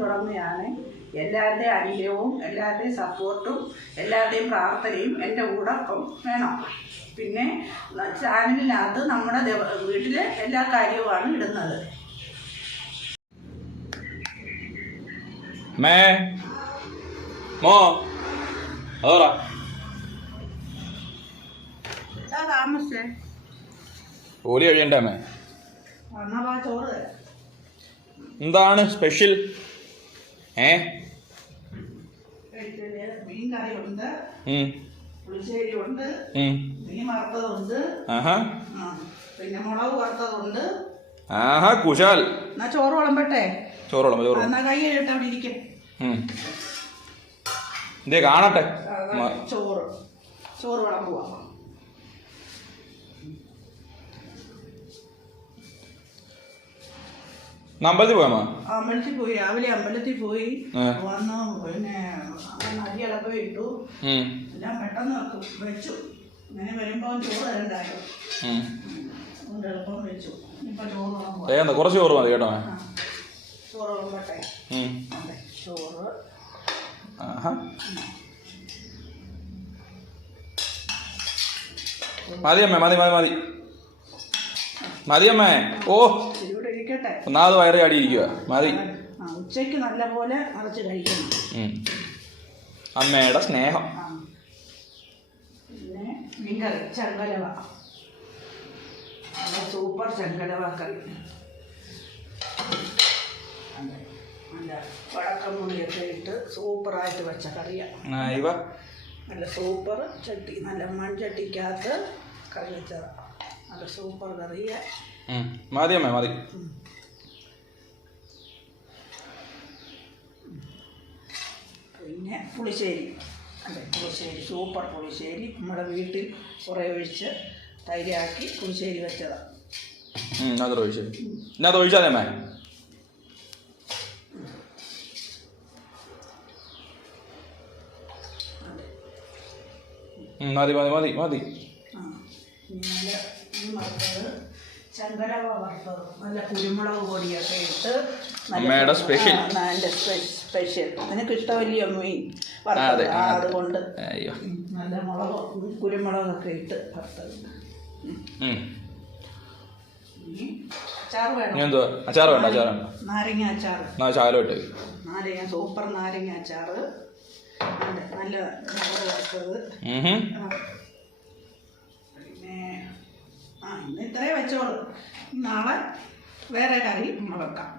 തുടങ്ങുകയാണ്. എല്ലാവരുടെയും അനുഗ്രഹവും എല്ലാവരുടെയും സപ്പോർട്ടും എല്ലാവരുടെയും പ്രാർത്ഥനയും എൻ്റെ കൂടെ വേണം. പിന്നെ ചാനലിനകത്ത് നമ്മുടെ വീട്ടിലെ എല്ലാ കാര്യവുമാണ് ഇടുന്നത്. താമസിച്ചേ ഓലി കഴിയണ്ടേ? വന്നവാ ചോറ് തരാം. എന്താണ് സ്പെഷ്യൽ? മീൻ കറിയുണ്ട്, പുളിശ്ശേരി ഉണ്ട്, മീൻ വറുത്തതുണ്ട്, പിന്നെ മുളക് വറുത്തതുണ്ട്. കുശാൽ. എന്നാ ചോറ് വിളമ്പട്ടെ? എന്നാ കൈ കഴിട്ട് അവിടെ ഇരിക്കും. കാണട്ടെ. ചോറ് വിളമ്പുവാ. അമ്പലത്തിൽ പോയാ? അമ്പലത്തിൽ പോയി, രാവിലെ അമ്പലത്തിൽ പോയി വന്നു. പിന്നെ അരിയളപ്പം ഇട്ടു, എല്ലാം പെട്ടെന്ന് വെച്ചു. ഇങ്ങനെ വരുമ്പോ ചോറ് തരണ്ടായോ, എളുപ്പം വെച്ചു. ഇപ്പൊ ചോറ് കുറച്ച് ചോറ് മതി കേട്ടോ. ചോറ് വിളമ്പട്ടെ? ചോറ് മതിയമ്മേ, മതി മതി മതി മതിയമ്മേ. ഇവിടെ ഇരിക്കട്ടെ. ഒന്നാമത് വയറ് ചാടിയിരിക്കുക. മതി. ഉച്ചയ്ക്ക് നല്ല പോലെ അടച്ച് കഴിക്കണം. അമ്മയുടെ സ്നേഹം. പിന്നെ മീൻകറി ചെങ്കലവ, സൂപ്പർ ചെങ്കലവ കറി. നല്ല വടക്കമുളിയൊക്കെ ഇട്ട് സൂപ്പറായിട്ട് വെച്ച കറിയാണ്. നല്ല സൂപ്പർ ചട്ടി, നല്ല മൺചട്ടിക്കകത്ത് കറി വെച്ചതാണ്. നല്ല സൂപ്പർ കറിയ. മതിയമ്മേ, മതി. പിന്നെ പുളിശ്ശേരി, അതെ പുളിശ്ശേരി, സൂപ്പർ പുളിശ്ശേരി. നമ്മുടെ വീട്ടിൽ കുറേ ഒഴിച്ച് തൈരാക്കി പുളിശ്ശേരി വെച്ചതാണ്. ഒഴിച്ചാലേ മതി മതി മതി മതി. വറുത്തത് ചെങ്കലവ വറുത്തത്, നല്ല കുരുമുളക് പൊടിയൊക്കെ ഇട്ട് അമ്മയുടെ സ്പെഷ്യൽ. സ്പെഷ്യൽ. നിനക്ക് ഇഷ്ടമല്ലയോ മീൻ വറുത്തത്? അതുകൊണ്ട് നല്ല കുരുമുളകൊക്കെ ഇട്ട് വറുത്തത്. അച്ചാർ വേണം. അച്ചാർ വേണ്ട? അച്ചാർ നാരങ്ങ അച്ചാർ. നാരങ്ങ, സൂപ്പർ നാരങ്ങ അച്ചാർ. നല്ല വറുത്തത്. പിന്നെ ഇന്ന് ഇത്രയും വെച്ചോളൂ. നാളെ വേറെ കറി വെക്കാം.